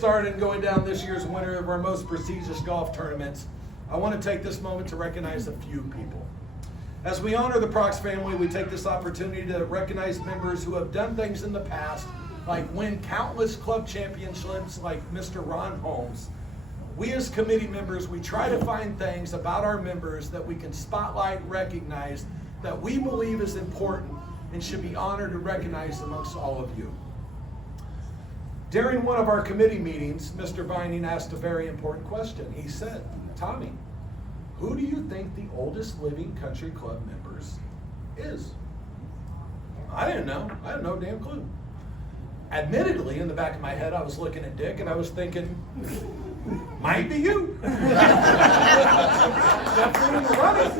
started going down this year's winner of our most prestigious golf tournaments, I want to take this moment to recognize a few people. As we honor the Prox family, we take this opportunity to recognize members who have done things in the past, like win countless club championships like Mr. Ron Holmes. We as committee members, we try to find things about our members that we can spotlight, recognize, that we believe is important and should be honored and recognized amongst all of you. During one of our committee meetings, Mr. Vining asked a very important question. He said, Tommy, who do you think the oldest living country club members is? I didn't know. I had no damn clue. Admittedly, in the back of my head, I was looking at Dick and I was thinking, might be you. Definitely in the running.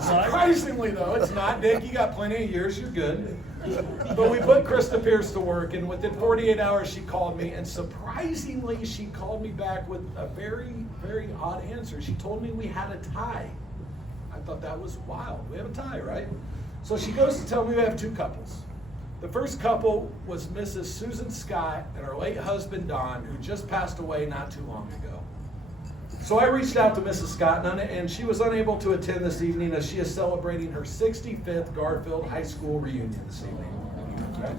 Surprisingly, though, it's not. Dick, you got plenty of years. You're good. But we put Krista Pierce to work, and within 48 hours, she called me, and surprisingly, she called me back with a very, very odd answer. She told me we had a tie. I thought that was wild. We have a tie, right? So she goes to tell me we have two couples. The first couple was Mrs. Susan Scott and her late husband, Don, who just passed away not too long ago. So I reached out to Mrs. Scott, and she was unable to attend this evening as she is celebrating her 65th Garfield High School reunion this evening. Okay.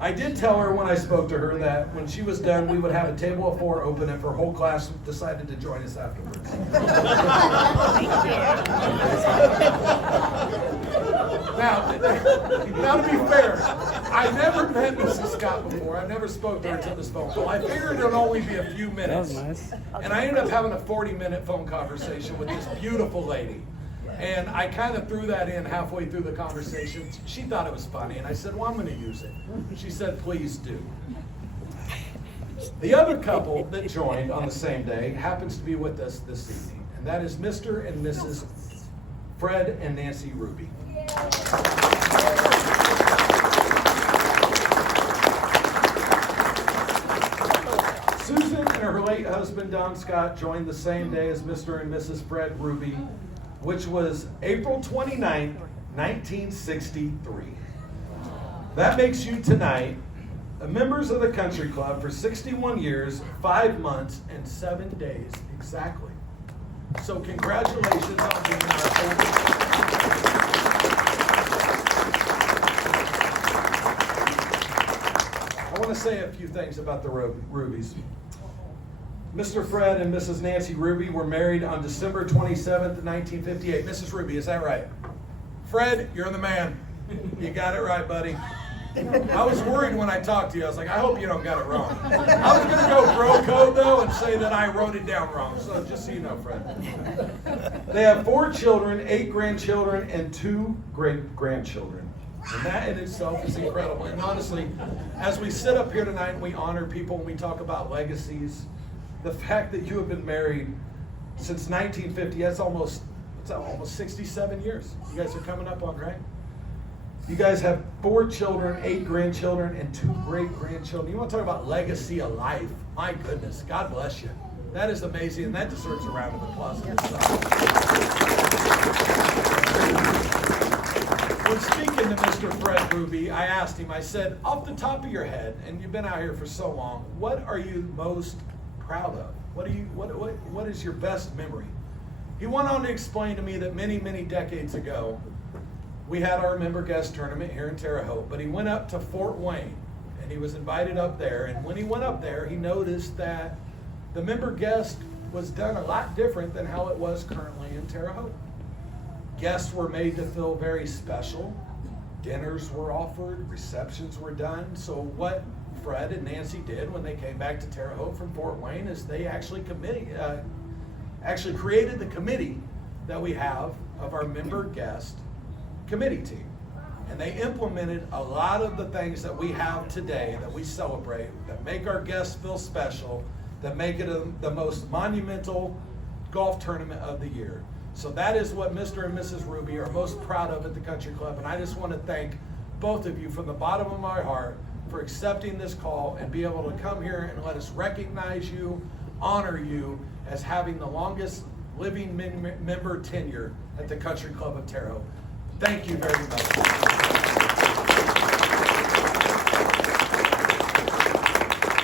I did tell her when I spoke to her that when she was done, we would have a table of 4 open if her whole class decided to join us afterwards. Now, to be fair, I never met Mrs. Scott before. I never spoke to her until this phone call. I figured it would only be a few minutes. That was nice. And I ended up having a 40-minute phone conversation with this beautiful lady. And I kind of threw that in halfway through the conversation. She thought it was funny, and I said, well, I'm going to use it. She said, please do. The other couple that joined on the same day happens to be with us this evening, and that is Mr. and Mrs. Fred and Nacey Rubey. Susan and her late husband, Don Scott, joined the same day as Mr. and Mrs. Fred Rubey, which was April 29th, 1963. That makes you tonight members of the country club for 61 years, 5 months, and 7 days exactly. So congratulations on being our oldest. I want to say a few things about the Rubeys. Mr. Fred and Mrs. Nacey Rubey were married on December 27th, 1958. Mrs. Rubey, is that right? Fred, you're the man. You got it right, buddy. I was worried when I talked to you. I was like, I hope you don't got it wrong. I was going to go bro code, though, and say that I wrote it down wrong. So just so you know, Fred. They have 4 children, 8 grandchildren, and 2 great-grandchildren. And that in itself is incredible. And honestly, as we sit up here tonight and we honor people and we talk about legacies, the fact that you have been married since 1950, that's almost 67 years. You guys are coming up on, right? You guys have 4 children, 8 grandchildren, and 2 great-grandchildren. You want to talk about legacy of life? My goodness, God bless you. That is amazing, and that deserves a round of applause. When speaking to Mr. Fred Rubey, I asked him, I said, off the top of your head, and you've been out here for so long, what are you most proud of? What is your best memory? He went on to explain to me that many, many decades ago, we had our member guest tournament here in Terre Haute, but he went up to Fort Wayne, and he was invited up there, and when he went up there, he noticed that the member guest was done a lot different than how it was currently in Terre Haute. Guests were made to feel very special. Dinners were offered, receptions were done. So what Fred and Nancy did when they came back to Terre Haute from Fort Wayne is they actually created the committee that we have of our member guest committee team. And they implemented a lot of the things that we have today that we celebrate, that make our guests feel special, that make it the most monumental golf tournament of the year. So that is what Mr. and Mrs. Rubey are most proud of at the Country Club. And I just want to thank both of you from the bottom of my heart for accepting this call and be able to come here and let us recognize you, honor you as having the longest living member tenure at the Country Club of Terre Haute. Thank you very much.